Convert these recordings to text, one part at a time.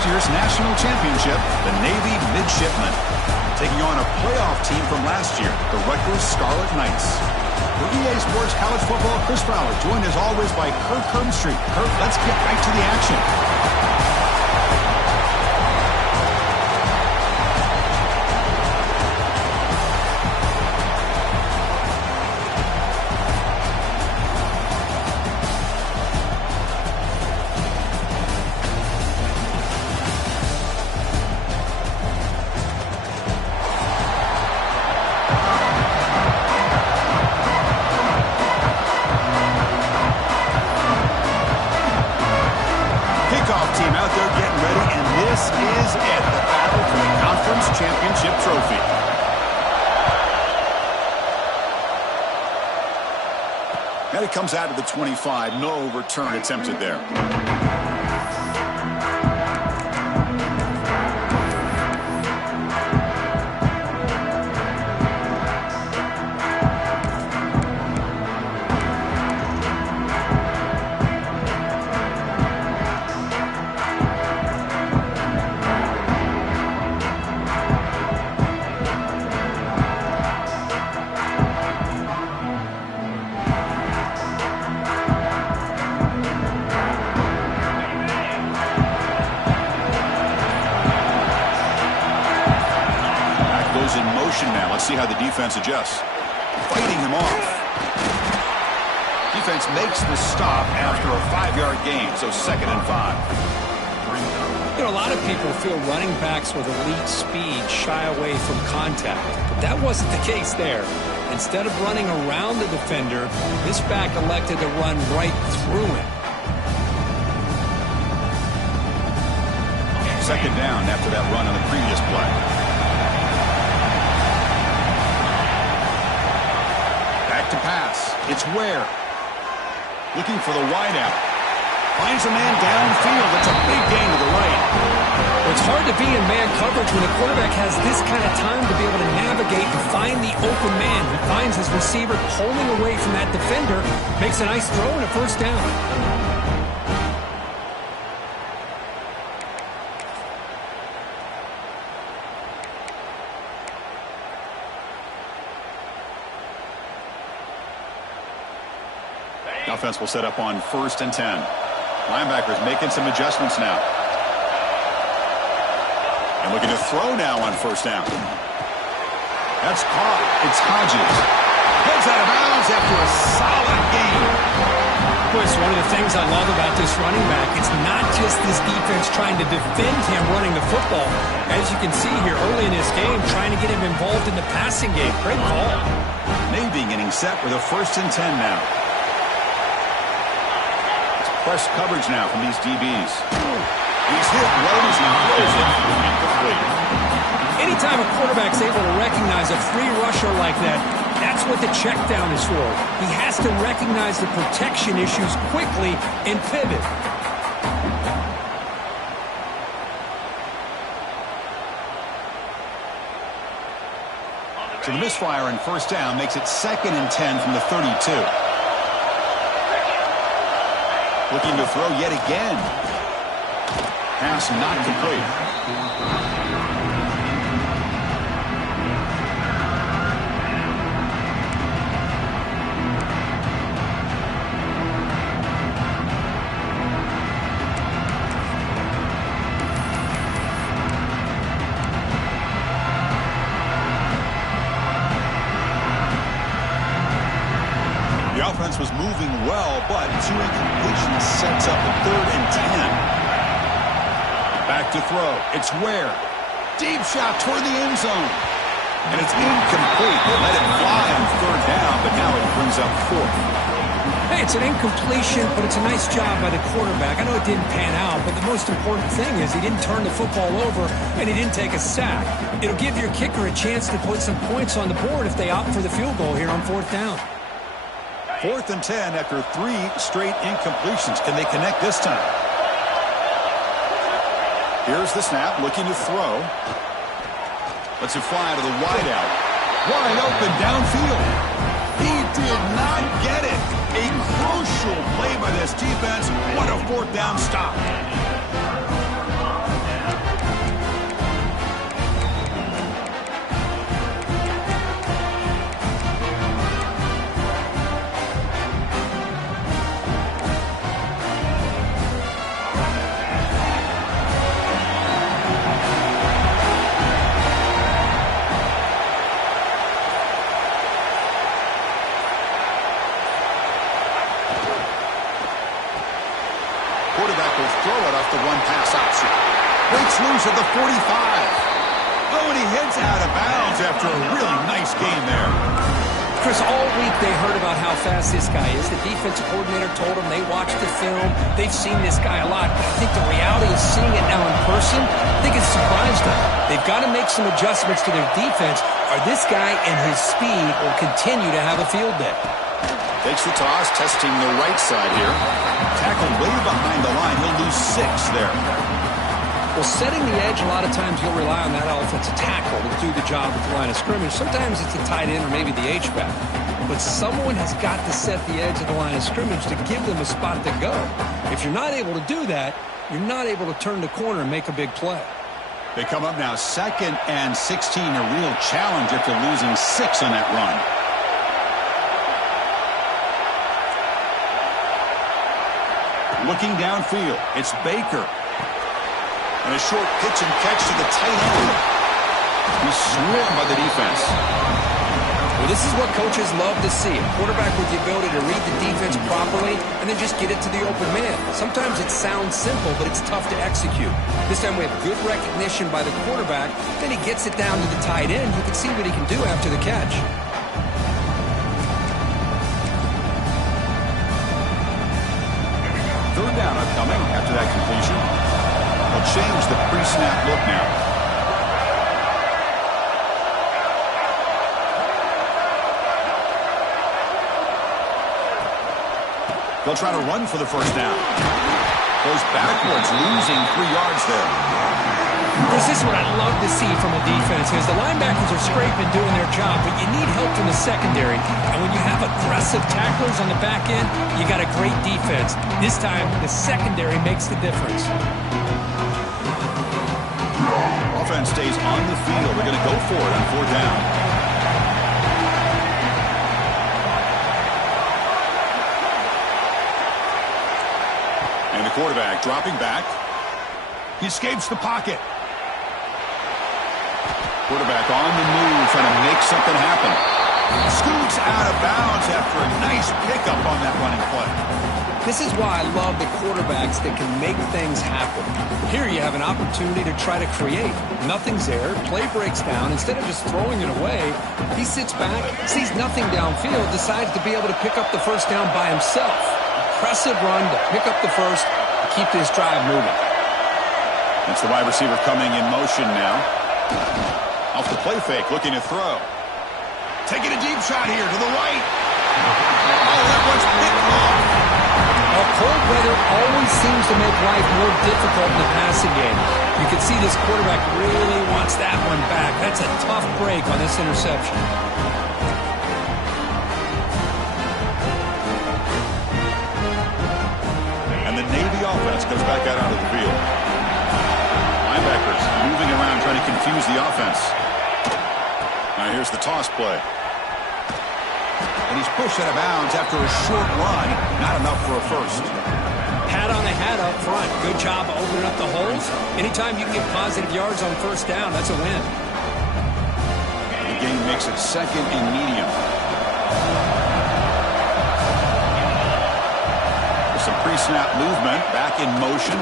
last year's national championship, the Navy Midshipmen, taking on a playoff team from last year, the Rutgers Scarlet Knights. For EA Sports College Football, Chris Fowler, joined as always by Kurt Kirkstreet. Kurt, let's get right to the action. Team out there getting ready, and this is it, the battle for the conference championship trophy. And it comes out of the 25, no return attempted there. In motion now. Let's see how the defense adjusts. Fighting him off. Defense makes the stop after a 5-yard gain, so 2nd and 5. You know, a lot of people feel running backs with elite speed shy away from contact, but that wasn't the case there. Instead of running around the defender, this back elected to run right through him. 2nd down after that run on the previous play. To pass. It's Ware. Looking for the wideout. Finds a man downfield. It's a big gain to the right. Well, it's hard to be in man coverage when a quarterback has this kind of time to be able to navigate and find the open man. He finds his receiver pulling away from that defender. Makes a nice throw and a 1st down. Offense will set up on 1st and 10. Linebackers making some adjustments now. And looking to throw now on 1st down. That's caught. It's Hodges. Heads out of bounds after a solid gain. Chris, one of the things I love about this running back, it's not just this defense trying to defend him running the football. As you can see here early in this game, trying to get him involved in the passing game. Great call. Navy getting set with a 1st and 10 now. Press coverage now from these DBs. He's hit right as he throws it. Incomplete. Anytime a quarterback's able to recognize a free rusher like that, that's what the check down is for. He has to recognize the protection issues quickly and pivot. So the misfire on 1st down makes it 2nd and 10 from the 32. Looking to throw yet again. Pass not complete. The offense was moving well, but 2 incompletions sets up a 3rd and 10. Back to throw. It's Ware. Deep shot toward the end zone. And it's incomplete. They let it fly on 3rd down, but now it brings up 4th. Hey, it's an incompletion, but it's a nice job by the quarterback. I know it didn't pan out, but the most important thing is he didn't turn the football over and he didn't take a sack. It'll give your kicker a chance to put some points on the board if they opt for the field goal here on 4th down. 4th and 10 after 3 straight incompletions. Can they connect this time? Here's the snap, looking to throw. Lets it fly to the wideout. Wide open downfield. He did not get it. A crucial play by this defense. What a 4th down stop. breaks loose at the 45. Oh, and he heads out of bounds after a really nice game there. Chris, all week they heard about how fast this guy is. The defensive coordinator told them they watched the film. They've seen this guy a lot. But I think the reality of seeing it now in person, I think it's surprised them. They've got to make some adjustments to their defense, or this guy and his speed will continue to have a field day. Takes the toss, testing the right side here. Tackled way behind the line. He'll lose 6 there. Well, setting the edge, a lot of times you'll rely on that offensive tackle to do the job at the line of scrimmage. Sometimes it's a tight end or maybe the H-back. But someone has got to set the edge of the line of scrimmage to give them a spot to go. If you're not able to do that, you're not able to turn the corner and make a big play. They come up now 2nd and 16, a real challenge after losing 6 on that run. Looking downfield, it's Baker. And a short pitch and catch to the tight end. He's swarmed by the defense. Well, this is what coaches love to see. A quarterback with the ability to read the defense properly and then just get it to the open man. Sometimes it sounds simple, but it's tough to execute. This time we have good recognition by the quarterback. Then he gets it down to the tight end. You can see what he can do after the catch. Third down upcoming after that completion. They'll change the pre-snap look now. They'll try to run for the first down. Goes backwards, losing 3 yards there. This is what I love to see from a defense is the linebackers are scraping, doing their job, but you need help from the secondary. And when you have aggressive tacklers on the back end, you got a great defense. This time, the secondary makes the difference. Offense stays on the field. They're going to go for it on 4th down. And the quarterback dropping back. He escapes the pocket. Quarterback on the move, trying to make something happen. Scoots out of bounds after a nice pickup on that running play. This is why I love the quarterbacks that can make things happen. Here you have an opportunity to try to create. Nothing's there. Play breaks down. Instead of just throwing it away, he sits back, sees nothing downfield, decides to be able to pick up the first down by himself. Impressive run to pick up the first to keep this drive moving. That's the wide receiver coming in motion now. Off the play fake, looking to throw. Taking a deep shot here to the right. Oh, that one's picked off. Well, cold weather always seems to make life more difficult in the passing game. You can see this quarterback really wants that one back. That's a tough break on this interception. And the Navy offense comes back out onto the field. Linebackers moving around, trying to confuse the offense. Now here's the toss play. And he's pushed out of bounds after a short run. Not enough for a first. Pat on the hat up front. Good job of opening up the holes. Anytime you can get positive yards on first down, that's a win. The game makes it 2nd and medium. With some pre-snap movement. Back in motion.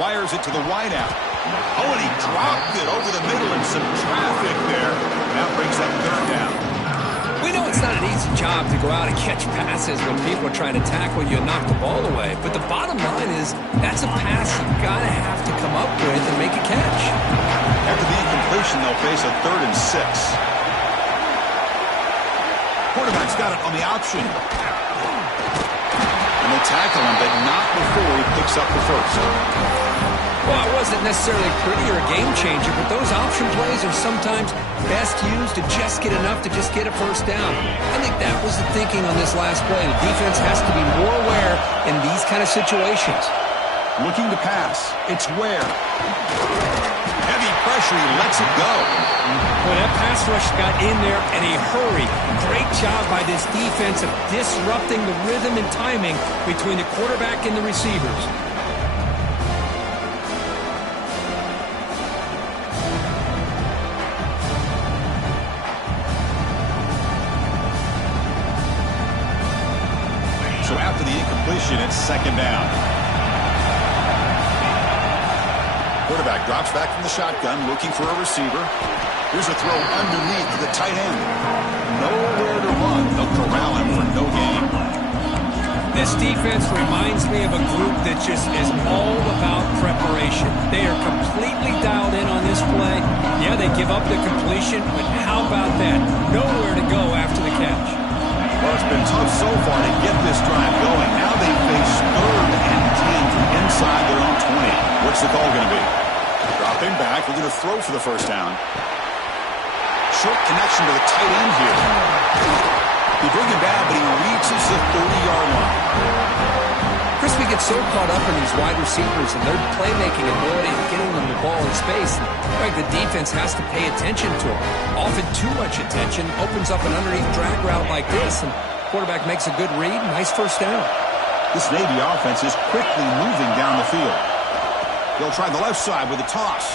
Fires it to the wideout. Oh, and he dropped it over the middle and some traffic there. Now brings up 3rd down. We know it's not an easy job to go out and catch passes when people are trying to tackle you and knock the ball away. But the bottom line is that's a pass you've got to have to come up with and make a catch. After the incompletion, they'll face a 3rd and 6. Quarterback's got it on the option. And they tackle him, but not before he picks up the first. Well, it wasn't necessarily pretty or a game changer, but those option plays are sometimes best used to just get enough to just get a first down. I think that was the thinking on this last play. The defense has to be more aware in these kind of situations. Looking to pass. It's Ware. Heavy pressure. He lets it go. Well, that pass rush got in there in a hurry. Great job by this defense of disrupting the rhythm and timing between the quarterback and the receivers. So after the incompletion, it's 2nd down. Quarterback drops back from the shotgun, looking for a receiver. Here's a throw underneath to the tight end. Nowhere to run. They'll corral him for no gain. This defense reminds me of a group that just is all about preparation. They are completely dialed in on this play. Yeah, they give up the completion, but how about that? Nowhere to go after the catch. Well, it's been tough so far to get this drive going. Now they face 3rd and 10 from inside their own 20. What's the call going to be? Dropping back. We're going to throw for the first down. Short connection to the tight end here. They bring him down, but he reaches the 30-yard line. Chris, we get so caught up in these wide receivers and their playmaking ability and getting them the ball in space. Like the defense has to pay attention to them. Often too much attention opens up an underneath drag route like this, and quarterback makes a good read. Nice first down. This Navy offense is quickly moving down the field. They'll try the left side with a toss.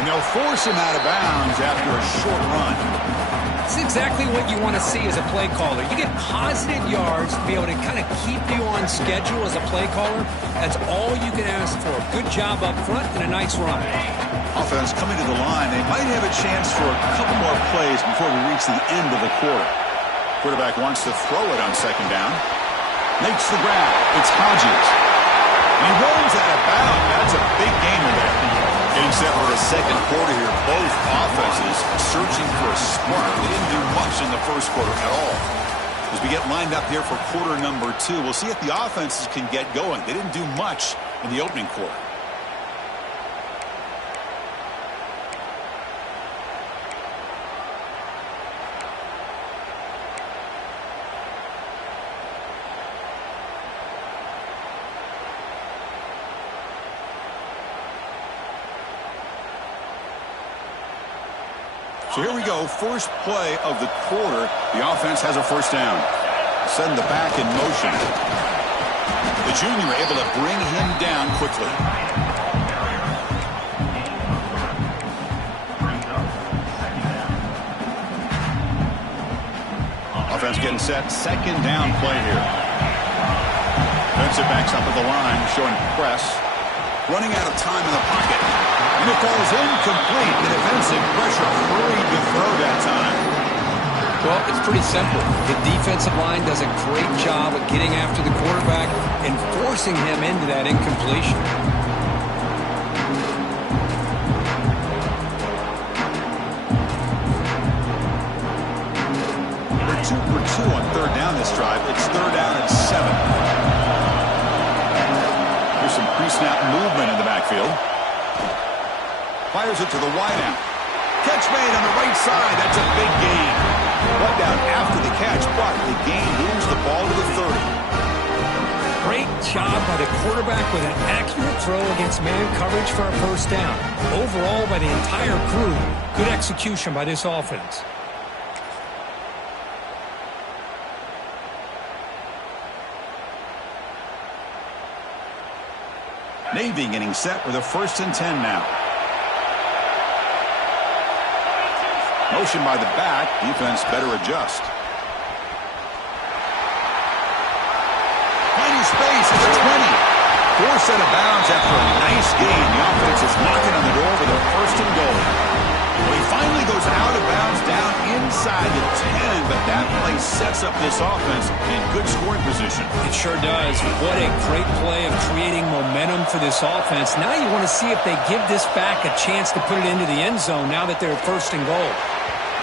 And they'll force him out of bounds after a short run. It's exactly what you want to see as a play caller. You get positive yards to be able to kind of keep you on schedule as a play caller. That's all you can ask for. Good job up front and a nice run. Offense coming to the line. They might have a chance for a couple more plays before we reach the end of the quarter. Quarterback wants to throw it on second down. Makes the grab. It's Hodges. And he rolls out of bounds. That's a big gainer there. Getting set for a second quarter here. Both offenses searching for a spark. They didn't do much in the first quarter at all. As we get lined up here for quarter number 2, we'll see if the offenses can get going. They didn't do much in the opening quarter. So here we go, first play of the quarter. The offense has a first down. Send the back in motion. The junior able to bring him down quickly. Offense getting set, second down play here. Defensive backs up at the line, showing press. Running out of time in the pocket. And it falls incomplete. The defensive pressure hurried to throw that time. Well, it's pretty simple. The defensive line does a great job of getting after the quarterback and forcing him into that incompletion. We're 2 for 2 on third down this drive. It's third down and 7. Here's some pre-snap movement in the backfield. Fires it to the wideout. Catch made on the right side. That's a big gain. Brought down after the catch, but the gain moves the ball to the 30. Great job by the quarterback with an accurate throw against man coverage for a first down. Overall, by the entire crew, good execution by this offense. Navy getting set with a 1st and 10 now. Motion by the back. Defense better adjust. Finding space at the 20. Forced out of bounds after a nice gain. The offense is knocking on the door with a 1st and goal. Well, he finally goes out of bounds down inside the 10, but that play sets up this offense in good scoring position. It sure does. What a great play of creating momentum for this offense. Now you want to see if they give this back a chance to put it into the end zone now that they're 1st and goal.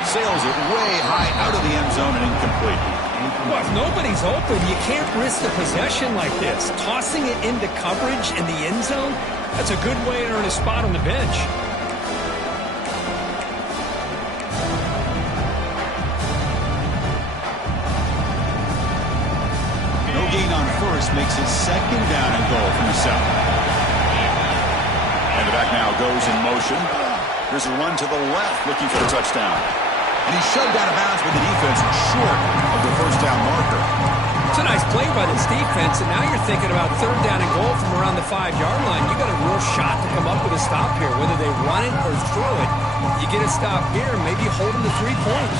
Sails it way high out of the end zone and incomplete. Well, if nobody's open, you can't risk the possession like this. Tossing it into coverage in the end zone, that's a good way to earn a spot on the bench. No gain on first makes it 2nd down and goal from the 7. And the back now goes in motion. There's a run to the left looking for a touchdown. And he's shoved out of bounds with the defense short of the first down marker. It's a nice play by this defense, and now you're thinking about 3rd down and goal from around the 5-yard line. You got a real shot to come up with a stop here. Whether they run it or throw it, you get a stop here, maybe hold them to 3 points.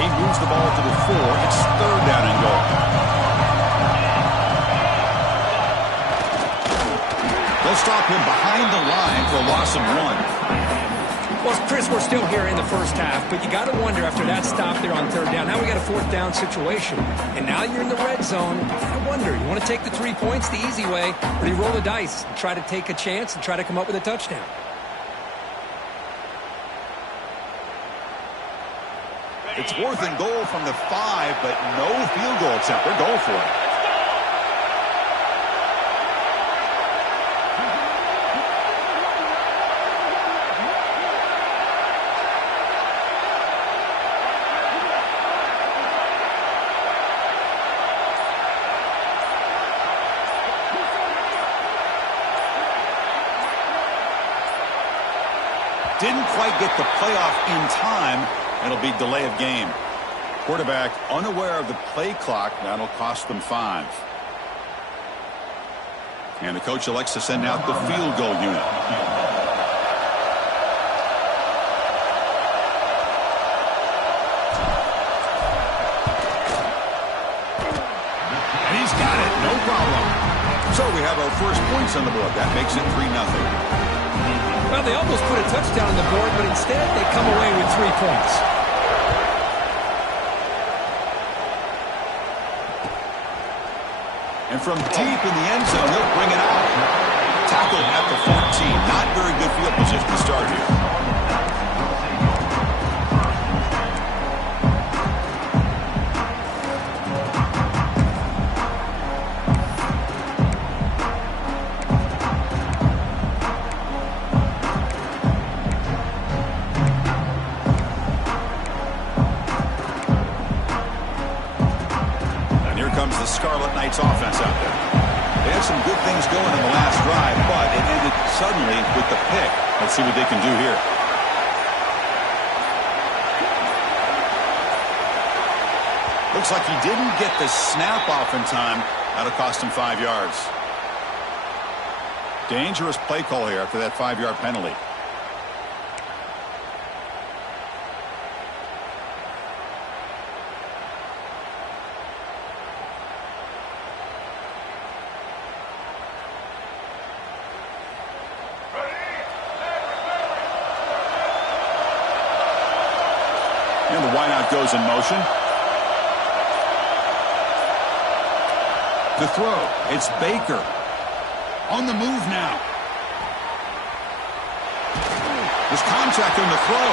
He moves the ball to the 4. It's 3rd down and goal. They'll stop him behind the line for a loss of 1. Well, Chris, we're still here in the first half, but you got to wonder after that stop there on third down. Now we got a fourth down situation, and now you're in the red zone. I wonder, you want to take the 3 points the easy way, or do you roll the dice and try to take a chance and try to come up with a touchdown? It's 4th and goal from the 5, but no field goal attempt. They're going for it. Didn't quite get the playoff in time. It'll be delay of game. Quarterback unaware of the play clock. That'll cost them 5. And the coach elects to send out the field goal unit. And he's got it. No problem. So we have our first points on the board. That makes it 3-0. Well, they almost put a touchdown on the board, but instead they come away with 3 points. And from deep in the end zone, they'll bring it out. Tackled at the 14. Not very good field position to start here. Offense out there. They had some good things going in the last drive, but it ended suddenly with the pick. Let's see what they can do here. Looks like he didn't get the snap off in time. That'll cost him 5 yards. Dangerous play call here after that 5-yard penalty. And the wideout goes in motion. The throw. It's Baker. On the move now. There's contact on the throw.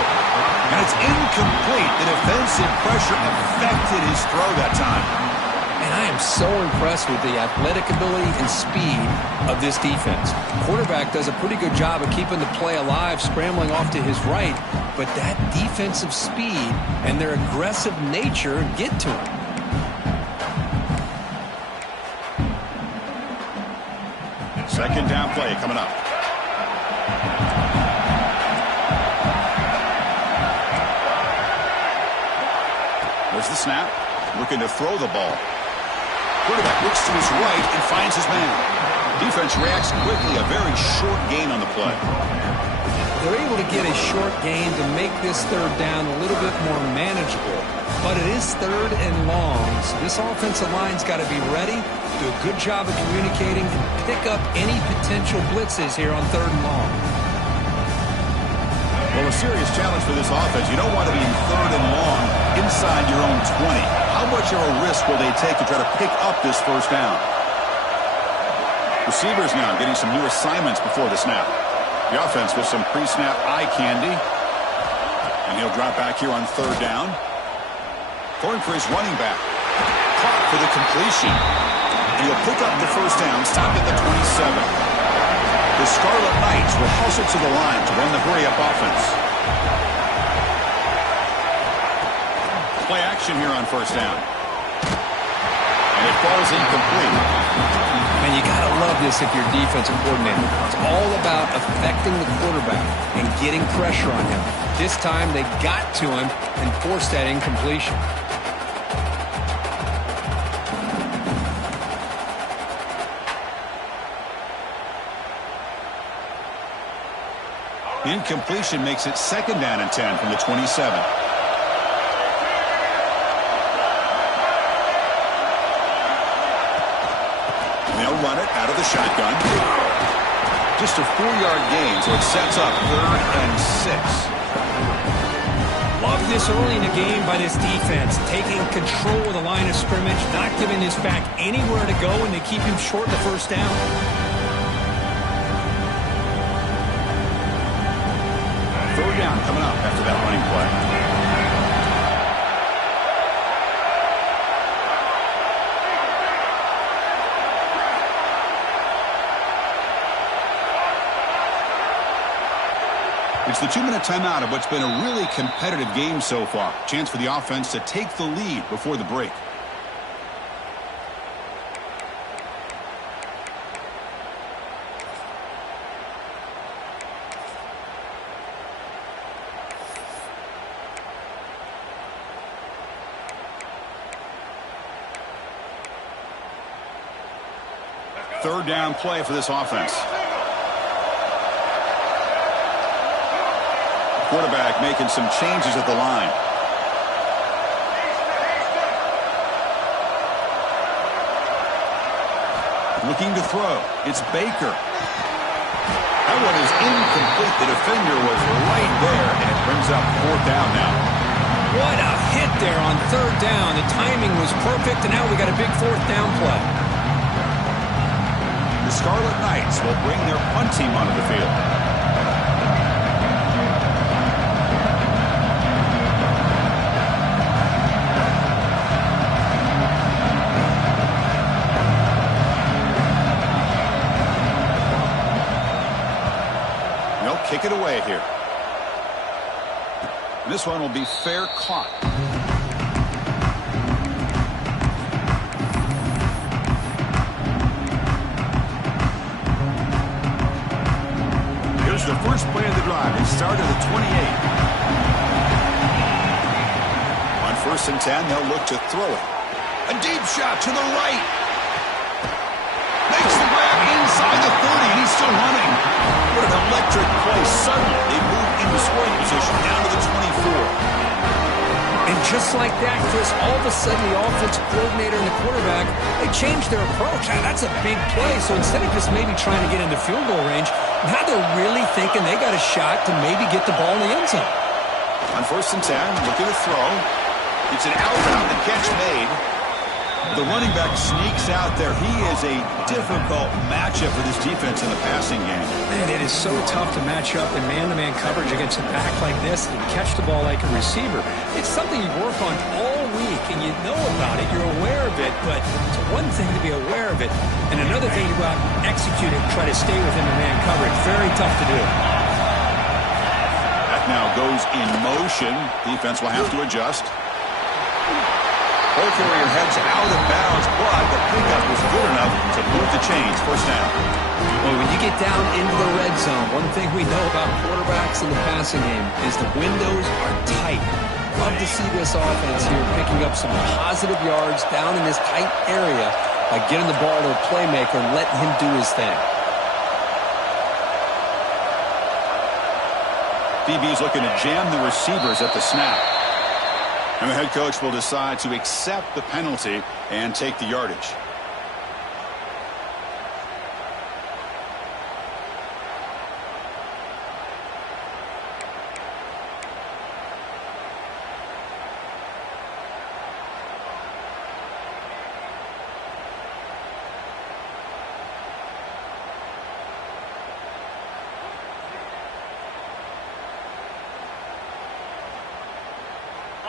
And it's incomplete. The defensive pressure affected his throw that time. And I am so impressed with the athletic ability and speed of this defense. Quarterback does a pretty good job of keeping the play alive, scrambling off to his right, but that defensive speed and their aggressive nature get to him. Second down play coming up. There's the snap. Looking to throw the ball. Quarterback looks to his right and finds his man. Defense reacts quickly. A very short gain on the play. They're able to get a short gain to make this third down a little bit more manageable. But it is third and long, so this offensive line's got to be ready, do a good job of communicating, and pick up any potential blitzes here on third and long. Well, a serious challenge for this offense. You don't want to be in third and long inside your own 20. How much of a risk will they take to try to pick up this first down? Receivers now getting some new assignments before the snap. The offense with some pre-snap eye candy. And he'll drop back here on third down. Going for his running back. Caught for the completion. And he'll pick up the first down, stop at the 27. The Scarlet Knights will hustle to the line to run the hurry-up offense. Play action here on first down. And it falls incomplete. And you got to love this if you're defensive coordinator. It's all about affecting the quarterback and getting pressure on him. This time they got to him and forced that incompletion. Incompletion makes it second down and 10 from the 27. They'll run it out of the shotgun. Just a 4-yard gain, so it sets up 3rd and 6. Love this early in the game by this defense, taking control of the line of scrimmage, not giving this back anywhere to go, and they keep him short of the first down. Third down coming up after that running play. It's the 2-minute timeout of what's been a really competitive game so far. Chance for the offense to take the lead before the break. Third down play for this offense. Quarterback making some changes at the line. Looking to throw. It's Baker. That one is incomplete. The defender was right there, and it brings up 4th down now. What a hit there on 3rd down. The timing was perfect, and now we got a big 4th down play. The Scarlet Knights will bring their punt team onto the field. Kick it away here. This one will be fair caught. Here's the first play of the drive. They start at the 28. On 1st and 10, they'll look to throw it. A deep shot to the right. Makes the grab inside the 30, and he's still running. What an electric play. Suddenly, they move into scoring position down to the 24. And just like that, Chris, all of a sudden the offensive coordinator and the quarterback, they changed their approach. Now, that's a big play. So instead of just maybe trying to get into field goal range, now they're really thinking they got a shot to maybe get the ball in the end zone. On 1st and 10, looking to throw. It's an out-route, the catch made. The running back sneaks out there. He is a difficult matchup for this defense in the passing game. Man, it is so tough to match up in man-to-man coverage against a back like this and catch the ball like a receiver. It's something you work on all week, and you know about it. You're aware of it, but it's one thing to be aware of it, and another thing to go out and execute it and try to stay within the man coverage. Very tough to do. That now goes in motion. Defense will have to adjust. Ball carrier heads out of bounds, but the pickup was good enough to move the chains. 1st down. Well, when you get down into the red zone, one thing we know about quarterbacks in the passing game is the windows are tight. Love to see this offense here picking up some positive yards down in this tight area by getting the ball to a playmaker and letting him do his thing. DB's looking to jam the receivers at the snap. And the head coach will decide to accept the penalty and take the yardage.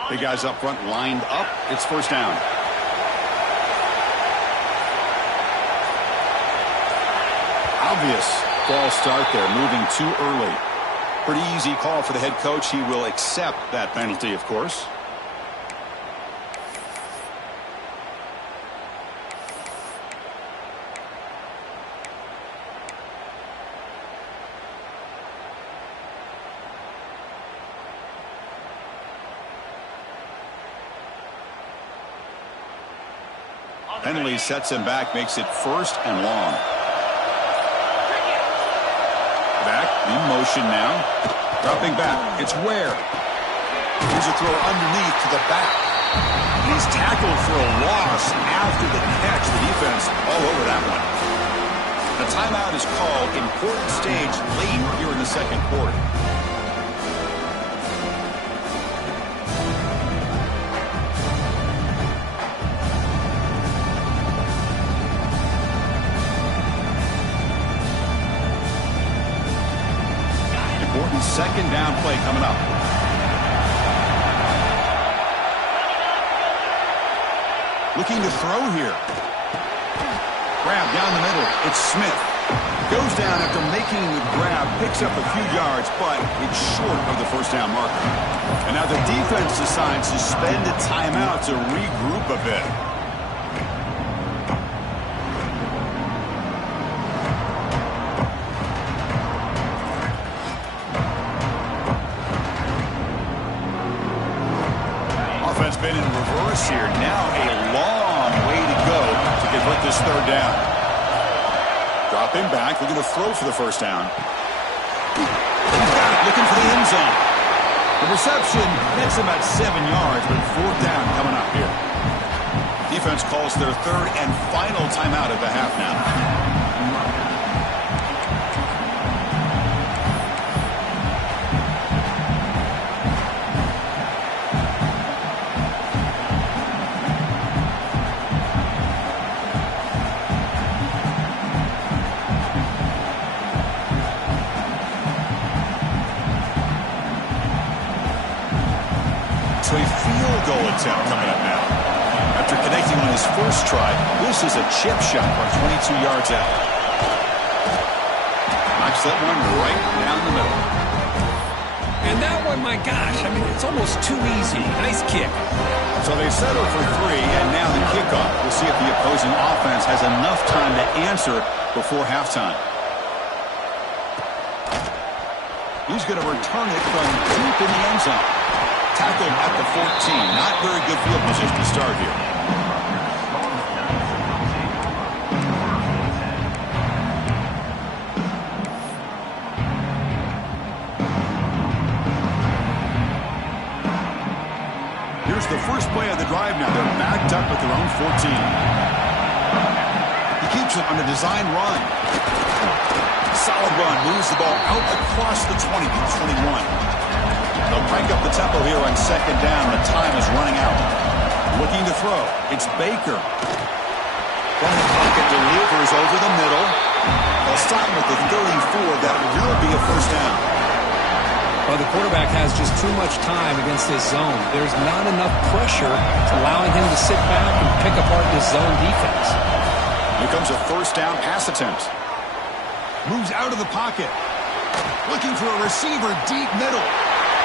The guys up front lined up. It's 1st down. Obvious false start there, moving too early. Pretty easy call for the head coach. He will accept that penalty, of course. Penalty sets him back, makes it 1st and long. Back, in motion now. Dropping back, it's Ware. Here's a throw underneath to the back. He's tackled for a loss after the catch. The defense all over that one. A timeout is called. Important stage late here in the second quarter. Important second down play coming up. Looking to throw here. Grab down the middle. It's Smith. Goes down after making the grab. Picks up a few yards, but it's short of the first down marker. And now the defense decides to spend a timeout to regroup a bit. Offense been in reverse here. Now a long way to go to convert this third down. Dropping back, looking to throw for the first down. He's got it, looking for the end zone. The reception nets him at 7 yards, but fourth down coming up here. Defense calls their third and final timeout of the half now. A field goal attempt coming up now. After connecting on his first try, this is a chip shot from 22 yards out. Knocks that one right down the middle. And that one, my gosh, I mean, it's almost too easy. Nice kick. So they settle for 3, and now the kickoff. We'll see if the opposing offense has enough time to answer before halftime. He's going to return it from deep in the end zone. Tackled at the 14. Not very good field position to start here. Here's the first play of the drive now. They're backed up at their own 14. He keeps it on a design run. Solid run. Moves the ball out across the 20 to 21. They'll crank up the tempo here on second down. The time is running out. Looking to throw. It's Baker. From the pocket, delivers over the middle. They'll stop him at the 34. That will be a first down. Well, the quarterback has just too much time against this zone. There's not enough pressure allowing him to sit back and pick apart this zone defense. Here comes a first down pass attempt. Moves out of the pocket. Looking for a receiver deep middle.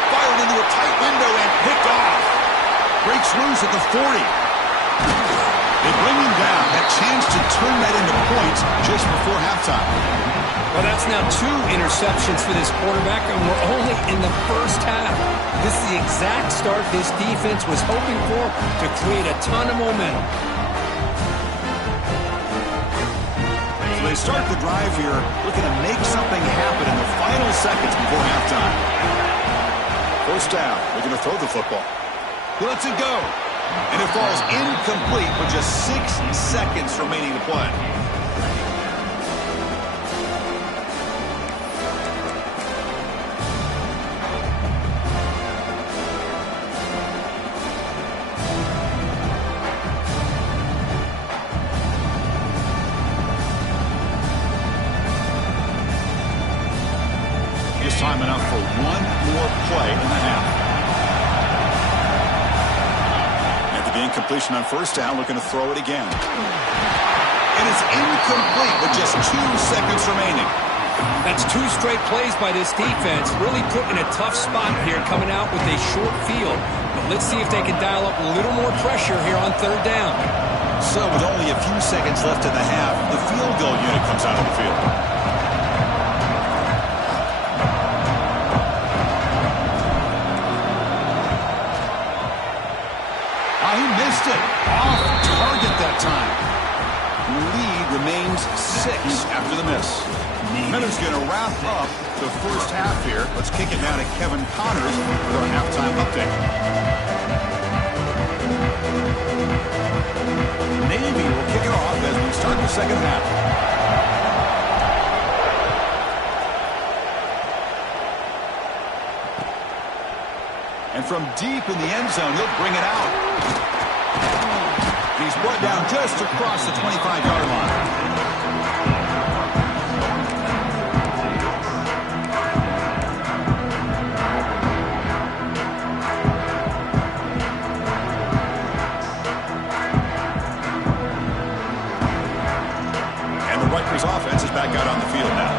Fired into a tight window and picked off. Breaks loose at the 40. They bring him down. A chance to turn that into points just before halftime. Well, that's now 2 interceptions for this quarterback, and we're only in the first half. This is the exact start this defense was hoping for to create a ton of momentum. So they start the drive here, looking to make something happen in the final seconds before halftime. First down, looking to throw the football. He lets it go. And it falls incomplete with just 6 seconds remaining to play. Just time enough for one more play in the half. After the incompletion on first down, looking to throw it again. And it's incomplete with just 2 seconds remaining. That's 2 straight plays by this defense. Really put in a tough spot here coming out with a short field. But let's see if they can dial up a little more pressure here on third down. So with only a few seconds left in the half, the field goal unit comes out of the field. He missed it. Off target that time. Lead remains 6 after the miss. Miller's going to wrap up the first half here. Let's kick it now to Kevin Connors with our halftime update. Navy will kick it off as we start the second half. And from deep in the end zone, he'll bring it out. He's brought down just across the 25-yard line. Rutgers offense is back out on the field now.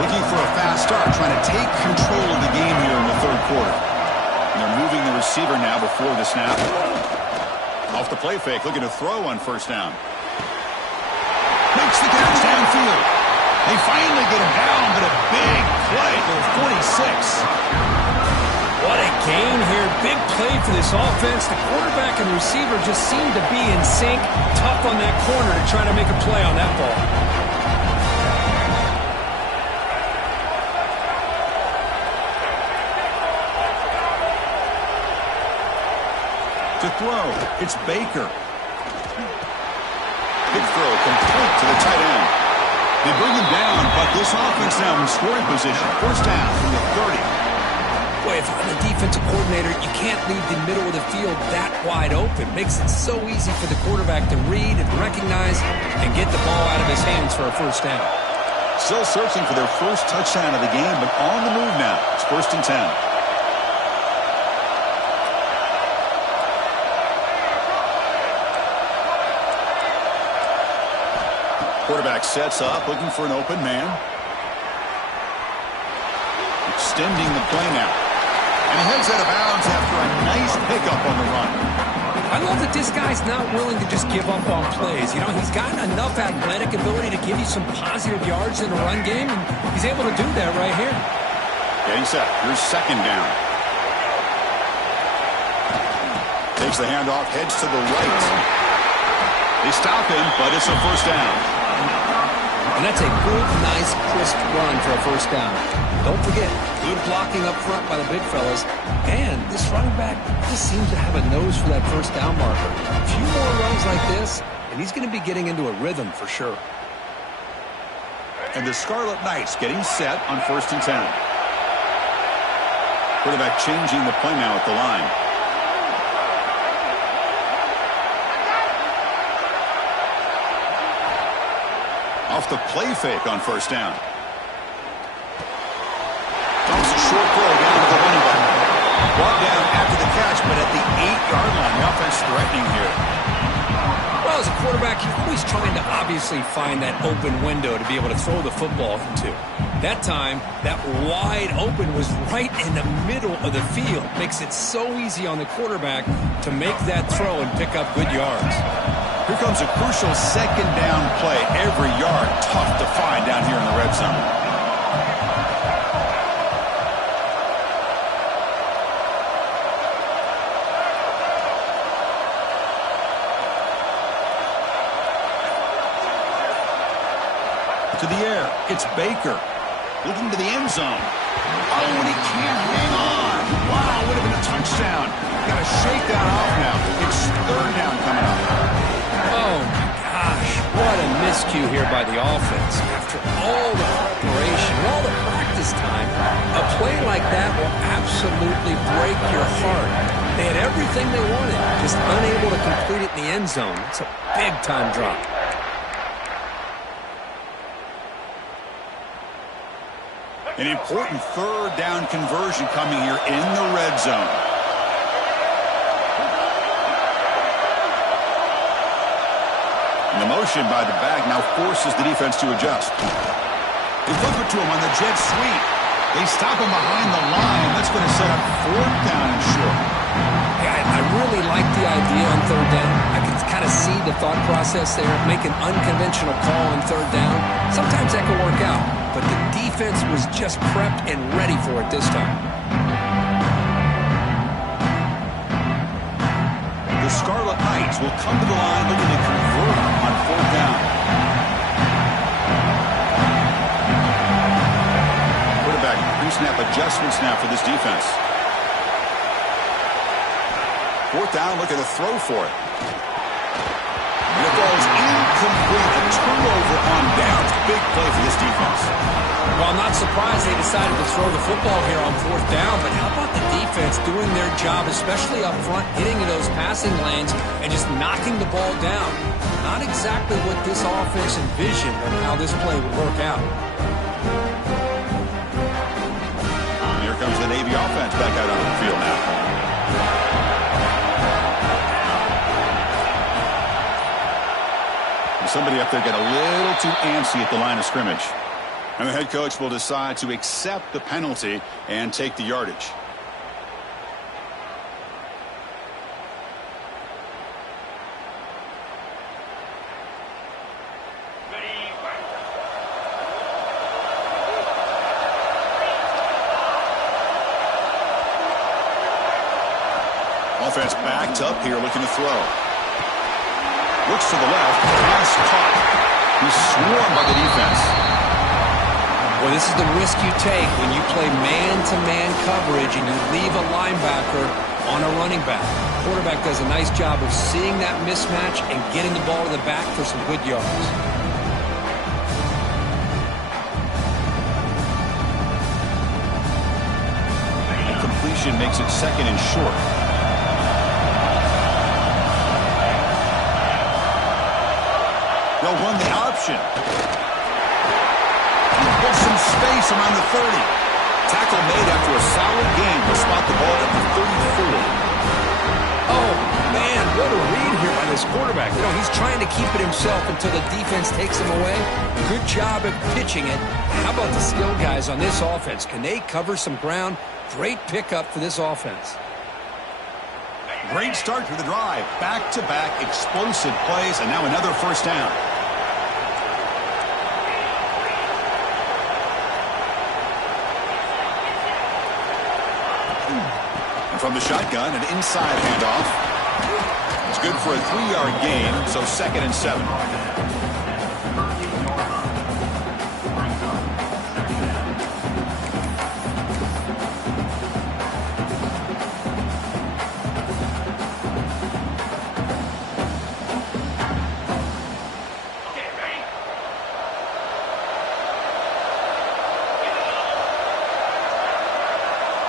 Looking for a fast start, trying to take control of the game here in the third quarter. And they're moving the receiver now before the snap. Off the play fake, looking to throw on first down. Makes the catch downfield. They finally get him down, but a big play for 46. What a gain here. Big play for this offense. The quarterback and receiver just seem to be in sync. Tough on that corner to try to make a play on that ball. To throw, it's Baker. Big throw, complete to the tight end. They bring him down, but this offense now in scoring position. First down from the 30. Boy, if I'm the defensive coordinator, you can't leave the middle of the field that wide open. Makes it so easy for the quarterback to read and recognize and get the ball out of his hands for a first down. Still searching for their first touchdown of the game, but on the move now. It's 1st and 10. Quarterback sets up, looking for an open man. Extending the play now. And he heads out of bounds after a nice pickup on the run. I love that this guy's not willing to just give up on plays. You know, he's got enough athletic ability to give you some positive yards in the run game, and he's able to do that right here. Getting set. Here's second down. Takes the handoff, heads to the right. They stop him, but it's a first down. And that's a good, nice, crisp run for a first down. Don't forget, good blocking up front by the big fellas. And this running back just seems to have a nose for that first down marker. A few more runs like this, and he's going to be getting into a rhythm for sure. And the Scarlet Knights getting set on 1st and 10. Quarterback changing the play now at the line. Off the play fake on first down. Dumps a short throw down to the running back. Brought down after the catch, but at the 8-yard line. The offense threatening here. Well, as a quarterback, you're always trying to obviously find that open window to be able to throw the football into. That time, that wide open was right in the middle of the field. Makes it so easy on the quarterback to make that throw and pick up good yards. Here comes a crucial second down play. Every yard tough to find down here in the red zone. To the air, it's Baker. Looking to the end zone. Oh, and he can't hang on. Wow, would have been a touchdown. Got to shake that off now. It's third down coming up. Oh, my gosh. What a miscue here by the offense. After all the preparation, all the practice time, a play like that will absolutely break your heart. They had everything they wanted, just unable to complete it in the end zone. It's a big-time drop. An important third down conversion coming here in the red zone. And the motion by the back now forces the defense to adjust. They flip it to him on the jet sweep. They stop him behind the line. That's going to set up fourth down and short. I really like the idea on third down. I can kind of see the thought process there. Make an unconventional call on third down. Sometimes that can work out. But the defense was just prepped and ready for it this time. The Scarlet Knights will come to the line looking to convert on fourth down. Quarterback pre-snap adjustments now for this defense. Fourth down, looking to throw for it. And it goes incomplete. A turnover on downs. Big play for this defense. Well, I'm not surprised they decided to throw the football here on 4th down, but how about the defense doing their job, especially up front, hitting in those passing lanes and just knocking the ball down? Not exactly what this offense envisioned of how this play would work out. Here comes the Navy offense back out on the field now. Somebody up there got a little too antsy at the line of scrimmage. And the head coach will decide to accept the penalty and take the yardage. Offense backed up here looking to throw. Looks to the left. Pass caught. He's swarmed by the defense. Well, this is the risk you take when you play man-to-man coverage and you leave a linebacker on a running back. The quarterback does a nice job of seeing that mismatch and getting the ball to the back for some good yards. Completion makes it 2nd and short. They'll run the option. There's some space around the 30. Tackle made after a solid gain to spot the ball at the 34. Oh, man, what a read here by this quarterback. You know, he's trying to keep it himself until the defense takes him away. Good job of pitching it. How about the skill guys on this offense? Can they cover some ground? Great pickup for this offense. Great start to the drive. Back-to-back explosive plays, and now another 1st down. And from the shotgun, an inside handoff. It's good for a 3-yard gain, so 2nd and 7.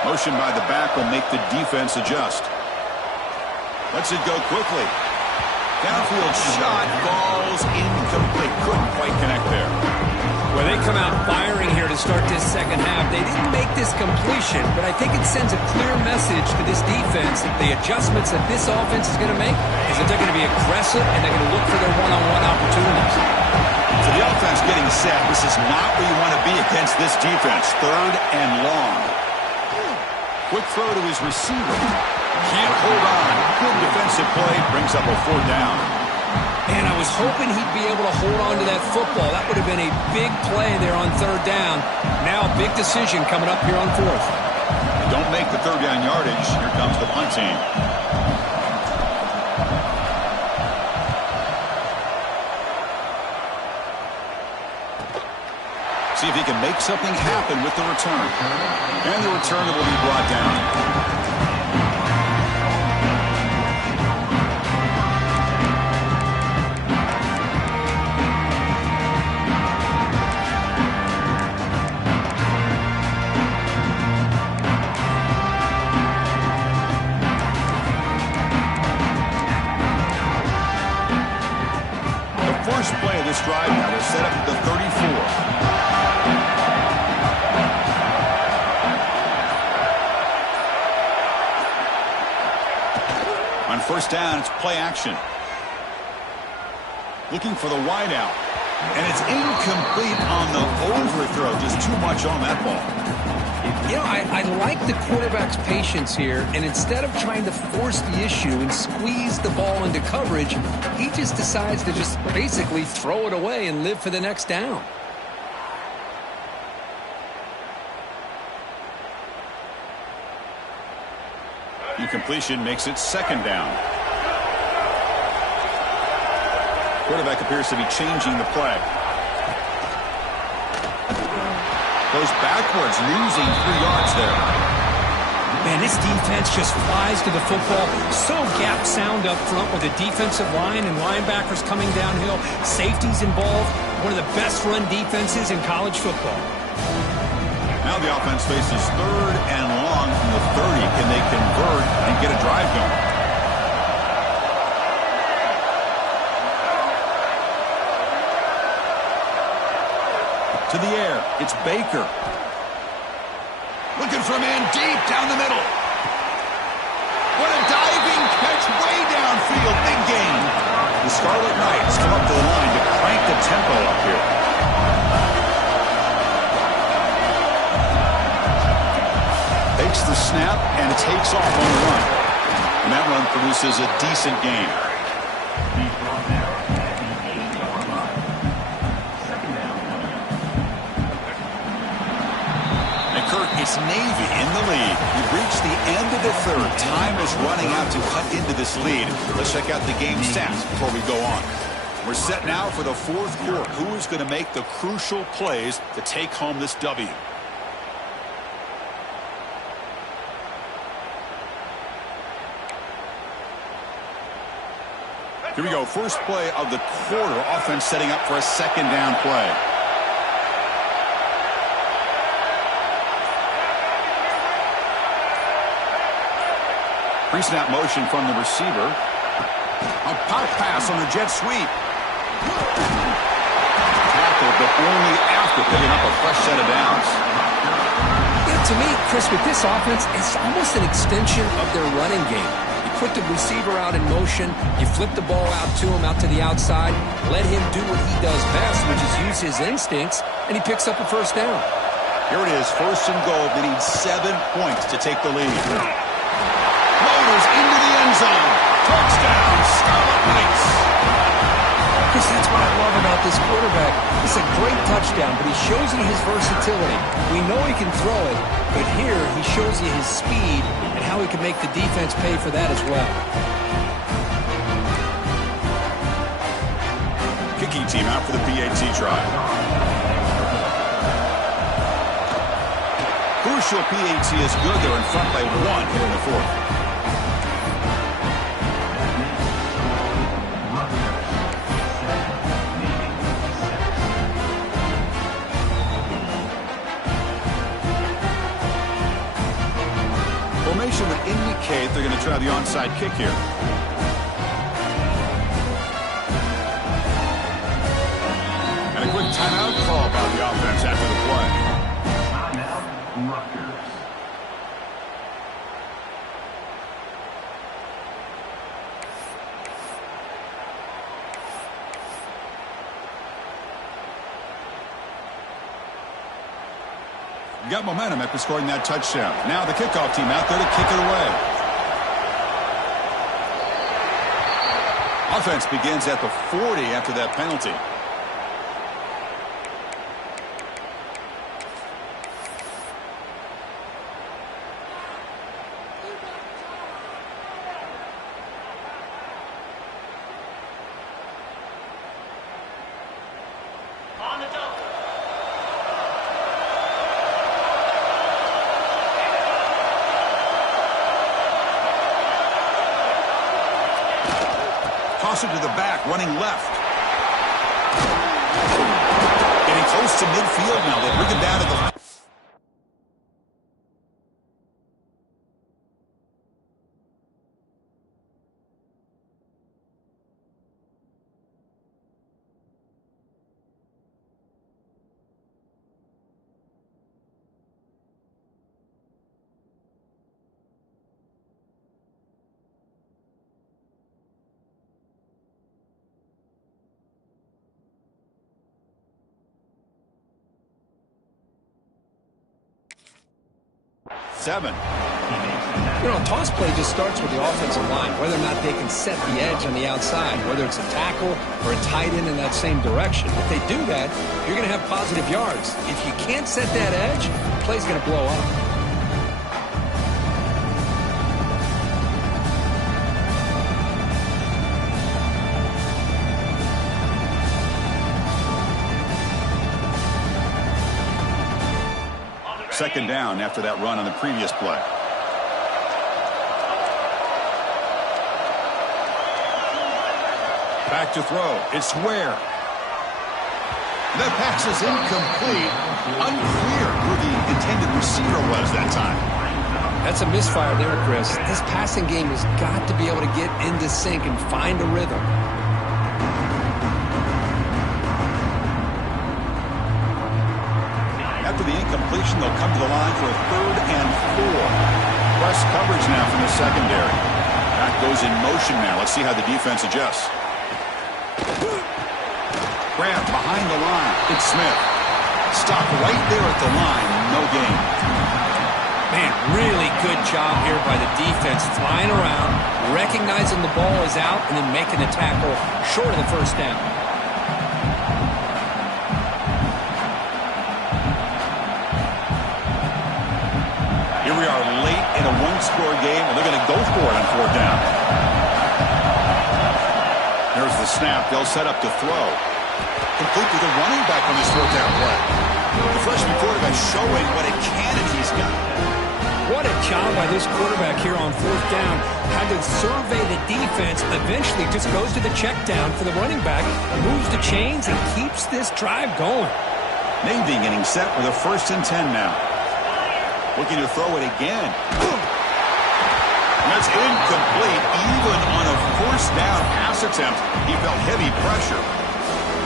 Motion by the back will make the defense adjust. Lets it go quickly. Downfield shot falls incomplete. Couldn't quite connect there. Well, they come out firing here to start this 2nd half. They didn't make this completion, but I think it sends a clear message to this defense that the adjustments that this offense is going to make is that they're going to be aggressive and they're going to look for their one-on-one opportunities. So the offense getting set. This is not where you want to be against this defense. 3rd and long. Quick throw to his receiver. Can't hold on. Good defensive play. Brings up a 4th down. And I was hoping he'd be able to hold on to that football. That would have been a big play there on 3rd down. Now a big decision coming up here on 4th. Don't make the 3rd down yardage. Here comes the punt team. See if he can make something happen with the return. And the return will be brought down. The first play of this drive now will set up at the 34. On 1st down, it's play action. Looking for the wideout. And it's incomplete on the overthrow. Just too much on that ball. You know, I like the quarterback's patience here. And instead of trying to force the issue and squeeze the ball into coverage, he just decides to just basically throw it away and live for the next down. Incompletion makes it 2nd down. Quarterback appears to be changing the play. Goes backwards, losing 3 yards there. Man, this defense just flies to the football. So gap sound up front with the defensive line and linebackers coming downhill. Safeties involved. One of the best run defenses in college football. Now the offense faces 3rd and long from the 30. Can they convert and get a drive going? To the air, it's Baker. Looking for a man deep down the middle. What a diving catch way downfield. Big gain. The Scarlet Knights come up to the line to crank the tempo up here. Takes the snap and takes off on the run. And that run produces a decent gain. It's Navy in the lead. We've reached the end of the 3rd. Time is running out to cut into this lead. Let's check out the game stats before we go on. We're set now for the 4th quarter. Who is going to make the crucial plays to take home this W? Here we go. First play of the quarter. Offense setting up for a 2nd down play. Pre-snap motion from the receiver. A pop pass on the jet sweep. Tackled, but only after picking up a fresh set of downs. Yeah, to me, Chris, with this offense, it's almost an extension of their running game. You put the receiver out in motion, you flip the ball out to him, out to the outside, let him do what he does best, which is use his instincts, and he picks up a 1st down. Here it is, 1st and goal. They need 7 points to take the lead. Motors into the end zone. Touchdown, Scarlet Knights. Chris, that's what I love about this quarterback. It's a great touchdown, but he shows you his versatility. We know he can throw it, but here he shows you his speed and how he can make the defense pay for that as well. Kicking team out for the PAT try. Crucial PAT is good. They're in front by 1 here in the 4th. Formation would indicate they're going to try the onside kick here. And a quick timeout call by the offense after the play. Timeout, Rutgers. Got momentum after scoring that touchdown. Now the kickoff team out there to kick it away. Offense begins at the 40 after that penalty. Tosser to the back, running left. Getting close to midfield now. They bring him down to the... Seven. You know, a toss play just starts with the offensive line, whether or not they can set the edge on the outside, whether it's a tackle or a tight end in that same direction. If they do that, you're going to have positive yards. If you can't set that edge, the play's going to blow up. Second down after that run on the previous play. Back to throw. It's Ware. The pass is incomplete. Unclear who the intended receiver was that time. That's a misfire there, Chris. This passing game has got to be able to get into sync and find a rhythm. After the incompletion, they'll come to the line for a 3rd and 4. Press coverage now from the secondary. Back goes in motion now. Let's see how the defense adjusts. Grant behind the line. It's Smith. Stop right there at the line. No gain. Man, really good job here by the defense, flying around, recognizing the ball is out, and then making the tackle short of the first down. Here we are late in a one-score game, and they're going to go for it on 4th down. There's the snap. They'll set up to throw. Complete with a running back on this 4th down play. The freshman quarterback showing what a cannon he's got. What a job by this quarterback here on 4th down. Had to survey the defense, eventually just goes to the check down for the running back, moves the chains, and keeps this drive going. Navy getting set with a 1st and 10 now. Looking to throw it again. That's incomplete. Even on a 1st down pass attempt, he felt heavy pressure.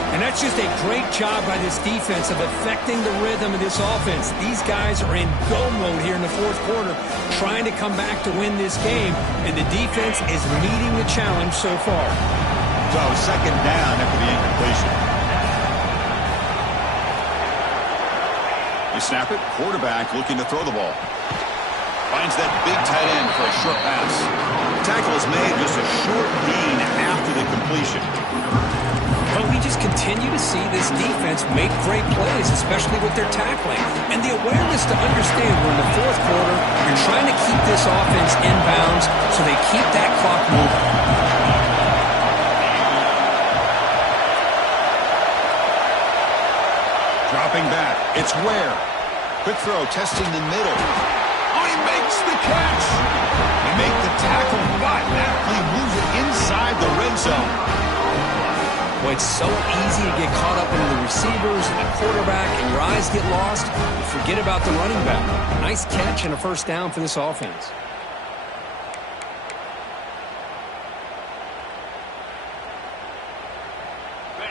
And that's just a great job by this defense of affecting the rhythm of this offense. These guys are in go mode here in the 4th quarter, trying to come back to win this game, and the defense is meeting the challenge so far. So 2nd down after the incompletion. You snap it, quarterback looking to throw the ball. Finds that big tight end for a short pass. Tackle is made, just a short gain after the completion. But we just continue to see this defense make great plays, especially with their tackling. And the awareness to understand we're in the 4th quarter, you're trying to keep this offense in bounds so they keep that clock moving. Dropping back, it's Ware. Quick throw, testing the middle. Oh, he makes the catch. They make the tackle, but that play moves it inside the red zone. Boy, it's so easy to get caught up in the receivers and the quarterback, and your eyes get lost. You forget about the running back. Nice catch and a 1st down for this offense.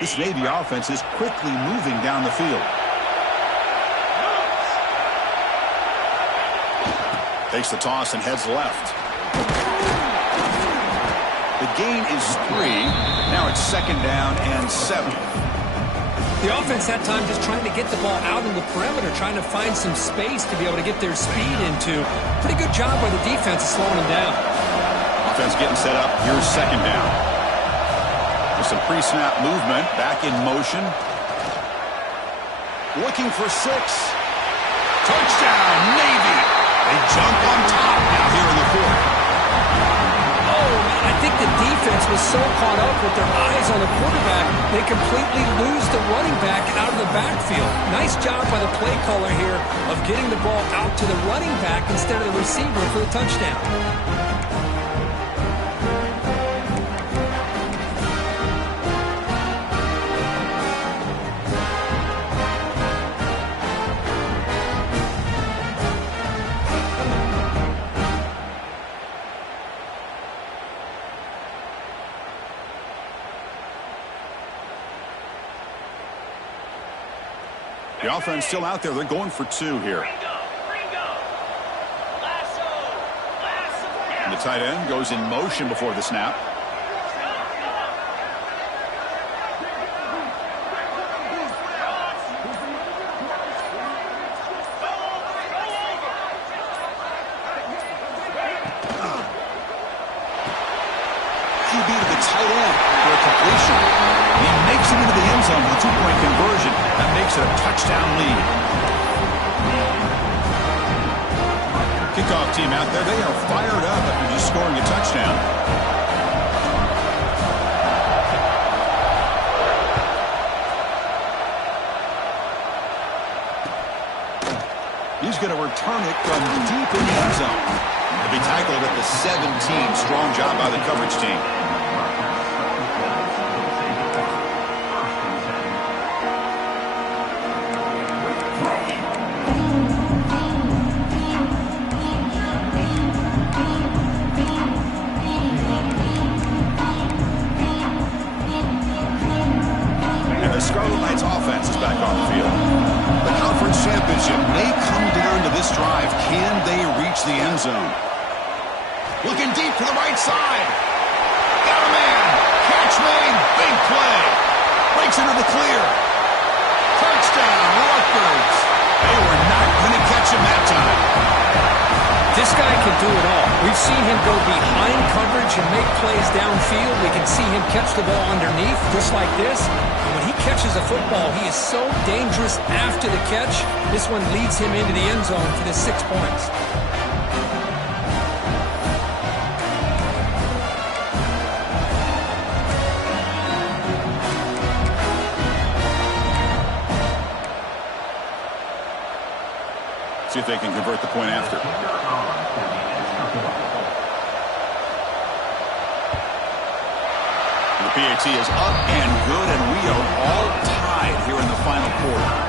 This Navy offense is quickly moving down the field. Takes the toss and heads left. The gain is 3. Now it's 2nd down and 7. The offense that time just trying to get the ball out in the perimeter, trying to find some space to be able to get their speed into. Pretty good job by the defense of slowing them down. Offense getting set up. Here's 2nd down. With some pre-snap movement. Back in motion. Looking for 6. Touchdown, Navy. They jump on top now here in the 4th. I think the defense was so caught up with their eyes on the quarterback, they completely lose the running back out of the backfield. Nice job by the play caller here of getting the ball out to the running back instead of the receiver for the touchdown. The offense still out there. They're going for 2 here. And the tight end goes in motion before the snap. QB to the tight end for a completion. He makes it into the end zone with a 2-point conversion. That makes it a touchdown lead. Kickoff team out there, they are fired up after just scoring a touchdown. He's going to return it from deep in the end zone. He'll be tackled at the 17. Strong job by the coverage team. reach the end zone. Looking deep to the right side. Got a man. Catch made. Big play. Breaks into the clear. Touchdown, Rutgers. They were not going to catch him that time. This guy can do it all. We've seen him go behind coverage and make plays downfield. We can see him catch the ball underneath, just like this. And when he catches a football, he is so dangerous after the catch. This one leads him into the end zone for the 6 points. See if they can convert the point after. The PAT is up and good, and we are all tied here in the final quarter.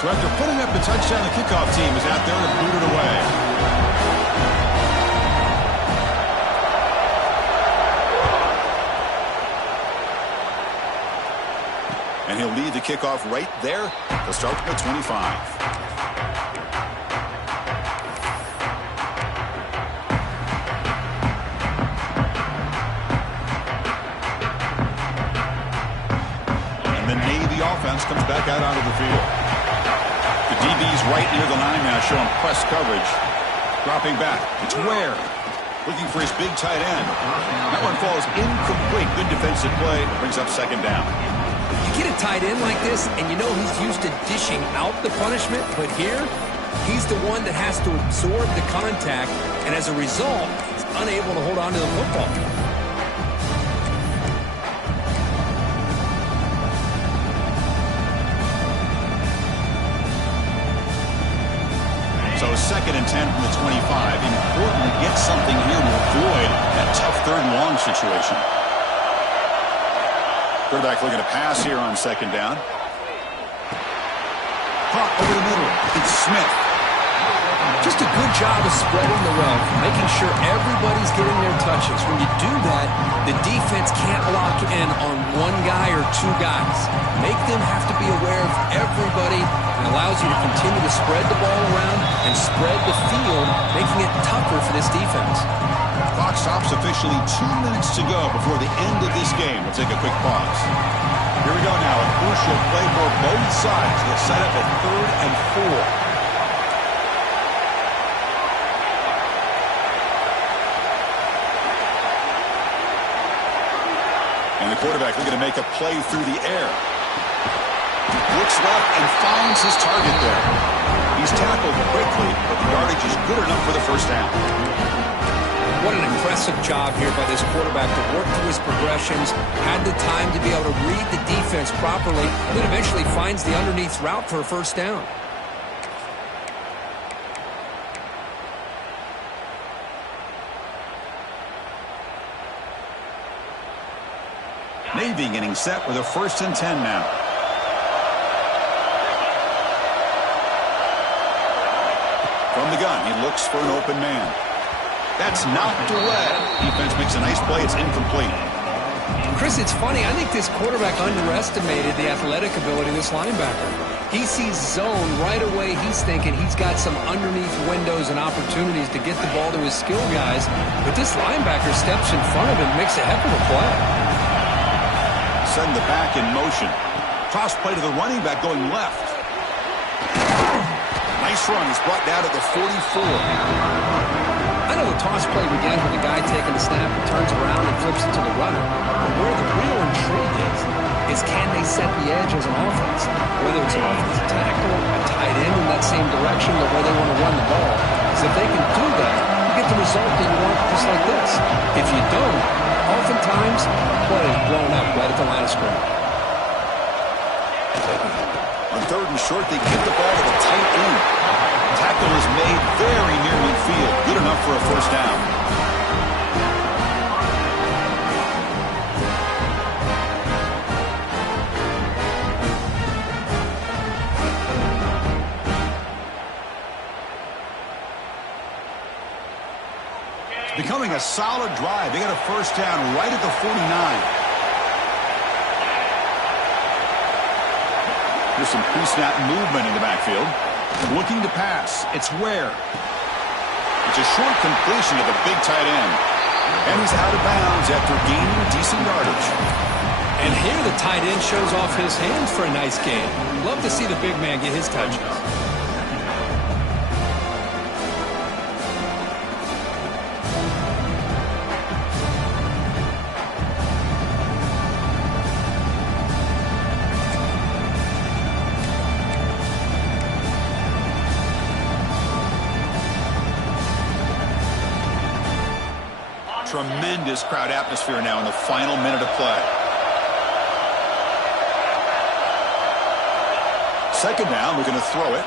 So after putting up the touchdown, the kickoff team is out there to boot it away. And he'll lead the kickoff right there. They'll start from the 25. And the Navy offense comes back out onto the field. The DB's right near the line now, showing press coverage. Dropping back. It's Ware. Looking for his big tight end. That one falls incomplete. Good defensive play. Brings up second down. You get a tight end like this, and you know he's used to dishing out the punishment, but here, he's the one that has to absorb the contact, and as a result, he's unable to hold on to the football. So 2nd and 10 from the 25. Important to get something here to avoid that tough 3rd and long situation. Quarterback looking to pass here on 2nd down. Hot over the middle. It's Smith. Just a good job of spreading the wealth, making sure everybody's getting their touches. When you do that, the defense can't lock in on one guy or 2 guys. Make them have to be aware of everybody. It allows you to continue to spread the ball around and spread the field, making it tougher for this defense. Clock stops officially 2 minutes to go before the end of this game. We'll take a quick pause. Here we go now. A crucial play for both sides. They'll set up a 3rd and 4. And the quarterback looking to make a play through the air. Looks left and finds his target there. He's tackled quickly, but the yardage is good enough for the first down. What an impressive job here by this quarterback to work through his progressions, had the time to be able to read the defense properly, and then eventually finds the underneath route for a first down. Navy getting set with a 1st and 10 now. From the gun, he looks for an open man. That's knocked away. Defense makes a nice play. It's incomplete. Chris, it's funny. I think this quarterback underestimated the athletic ability of this linebacker. He sees zone right away. He's thinking he's got some underneath windows and opportunities to get the ball to his skill guys. But this linebacker steps in front of him, makes a heck of a play. Send the back in motion. Toss play to the running back going left. Nice run. He's brought down at the 44. I know the toss play begins with the guy taking the snap and turns around and flips it to the runner. But where the real intrigue is can they set the edge as an offense? Whether it's an offensive tackle, a tight end in that same direction, or where they want to run the ball. Because if they can do that, you get the result that you want just like this. If you don't, oftentimes, play is blown up right at the line of scrimmage. On 3rd and short, they get the ball to the tight end. Tackle is made very near midfield. Good enough for a first down. Becoming a solid drive. They got a first down right at the 49. There's some pre-snap movement in the backfield. Looking to pass. It's Ware. It's a short completion to the big tight end. And he's out of bounds after gaining decent yardage. And here the tight end shows off his hands for a nice gain. Love to see the big man get his touches. Tremendous crowd atmosphere now in the final minute of play. Second down, we're going to throw it.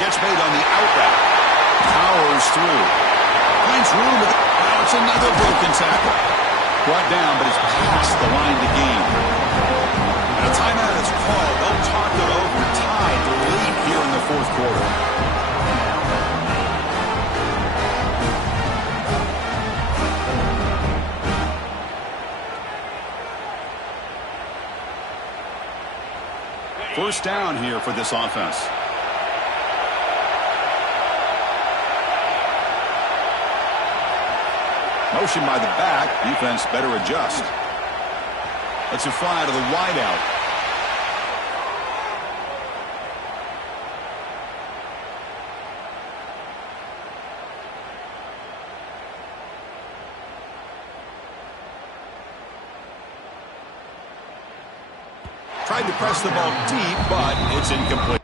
Gets made on the out route. Powers through. Finds room. Now it's another broken tackle. Brought down, but it's past the line to gain. And a timeout is called. They'll talk it over. Tied late here in the fourth quarter. First down here for this offense. Motion by the back. Defense better adjust. Let's it fly to the wideout. Tried to press the ball deep, but it's incomplete.